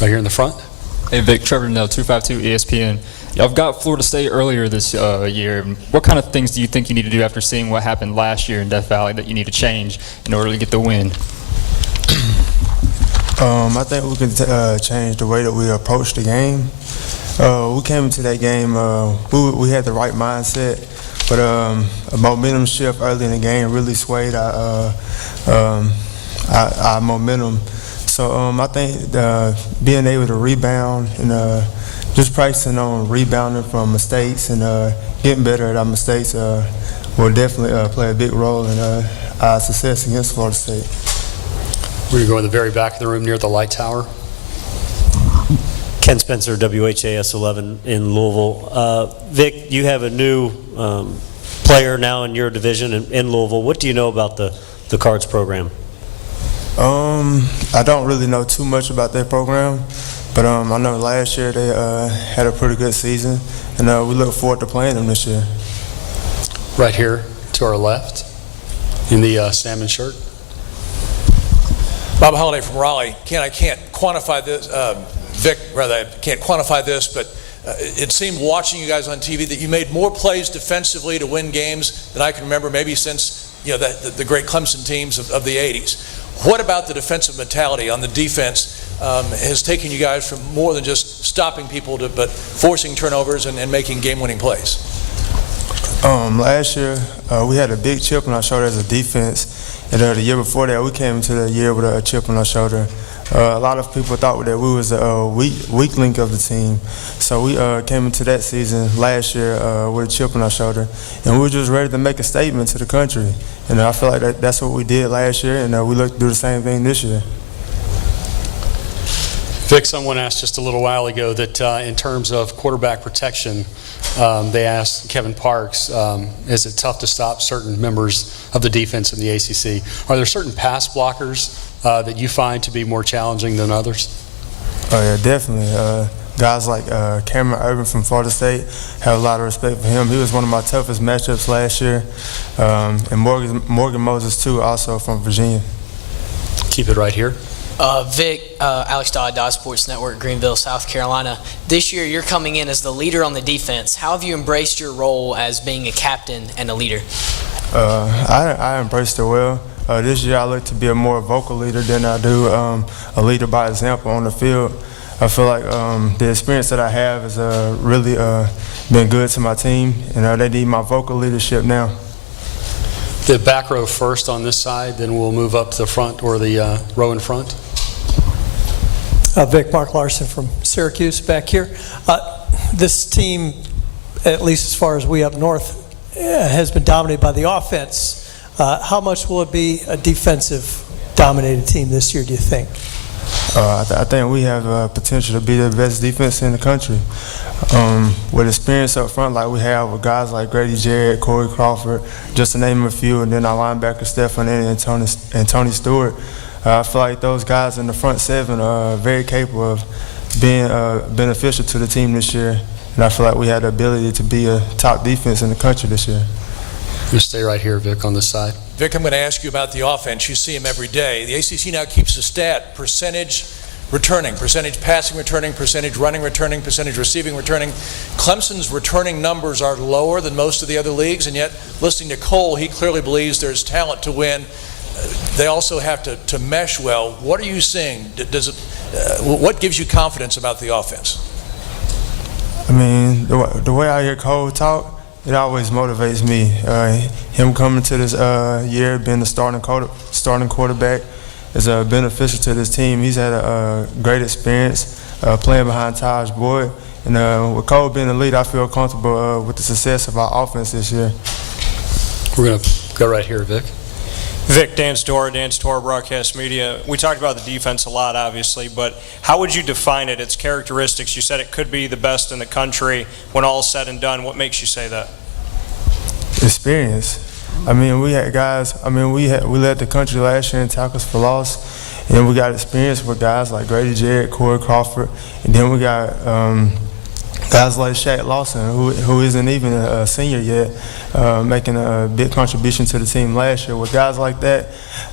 Right here in the front. Hey Vic, Trevor Nell, 252 ESPN. Y'all got Florida State earlier this year. What kind of things do you think you need to do after seeing what happened last year in Death Valley that you need to change in order to get the win? I think we can change the way that we approach the game. We came into that game, we had the right mindset, but a momentum shift early in the game really swayed our momentum. So I think being able to rebound and just practicing on rebounding from mistakes and getting better at our mistakes will definitely play a big role in our success against Florida State. We're going to go in the very back of the room near the light tower. Ken Spencer, WHAS 11 in Louisville. Vic, you have a new player now in your division in Louisville. What do you know about the Cards program? I don't really know too much about that program, but I know last year they had a pretty good season, and we look forward to playing them this year. Right here to our left in the salmon shirt. Bob Holliday from Raleigh. Ken, I can't quantify this, Vic, rather, I can't quantify this, but it seemed watching you guys on TV that you made more plays defensively to win games than I can remember, maybe since the great Clemson teams of the 80s. What about the defensive mentality on the defense has taken you guys from more than just stopping people but forcing turnovers and making game-winning plays? Last year, we had a big chip on our shoulder as a defense. And the year before that, we came into the year with a chip on our shoulder. A lot of people thought that we was a weak link of the team. So we came into that season last year with a chip on our shoulder. And we were just ready to make a statement to the country. And I feel like that's what we did last year, and we look to do the same thing this year. Vic, someone asked just a little while ago that in terms of quarterback protection, they asked Kevin Parks, is it tough to stop certain members of the defense in the ACC? Are there certain pass blockers that you find to be more challenging than others? Oh yeah, definitely. Guys like Cameron Irvin from Florida State, have a lot of respect for him. He was one of my toughest matchups last year. And Morgan Moses too, also from Virginia. Keep it right here. Vic, Alex Dodd, Dodge Sports Network, Greenville, South Carolina. This year you're coming in as the leader on the defense. How have you embraced your role as being a captain and a leader? I embraced it well. This year I look to be a more vocal leader than I do a leader by example on the field. I feel like the experience that I have has really been good to my team, and they need my vocal leadership now. The back row first on this side, then we'll move up to the front, or the row in front. Vic, Mark Larson from Syracuse back here. This team, at least as far as we up north, has been dominated by the offense. How much will it be a defensive dominated team this year, do you think? I think we have potential to be the best defense in the country. With experience up front like we have with guys like Grady Jarrett, Corey Crawford, just to name a few, and then our linebacker Stephen and Tony Stewart. I feel like those guys in the front seven are very capable of being beneficial to the team this year, and I feel like we had the ability to be a top defense in the country this year. You stay right here, Vic, on this side. Vic, I'm going to ask you about the offense. You see him every day. The ACC now keeps a stat, percentage returning, percentage passing returning, percentage running returning, percentage receiving returning. Clemson's returning numbers are lower than most of the other leagues, and yet listening to Cole, he clearly believes there's talent to win. They also have to mesh well. What are you seeing? What gives you confidence about the offense? I mean, the way I hear Cole talk, it always motivates me. Him coming to this year, being the starting quarterback, is beneficial to this team. He's had a great experience playing behind Taj Boyd. And with Cole being the lead, I feel comfortable with the success of our offense this year. We're going to go right here, Vic. Vic, Dan Storer, Broadcast Media. We talked about the defense a lot, obviously, but how would you define it, its characteristics? You said it could be the best in the country. When all is said and done, what makes you say that? Experience. I mean, we had guys, we led the country last year in tackles for loss, and we got experience with guys like Grady Jarrett, Corey Crawford, and then we got guys like Shaq Lawson, who isn't even a senior yet, making a big contribution to the team last year. With guys like that,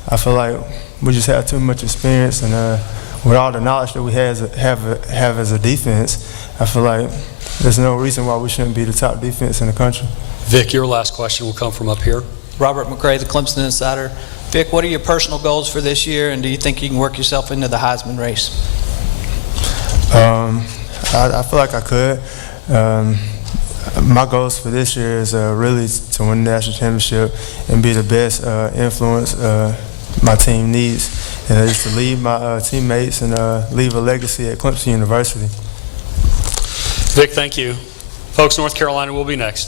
I feel like we just have too much experience, and with all the knowledge that we have as a defense, I feel like there's no reason why we shouldn't be the top defense in the country. Vic, your last question will come from up here. Robert McRae, the Clemson Insider. Vic, what are your personal goals for this year, and do you think you can work yourself into the Heisman race? I feel like I could. My goals for this year is really to win the national championship and be the best influence my team needs, and just to lead my teammates and leave a legacy at Clemson University. Vic, thank you. Folks, North Carolina will be next.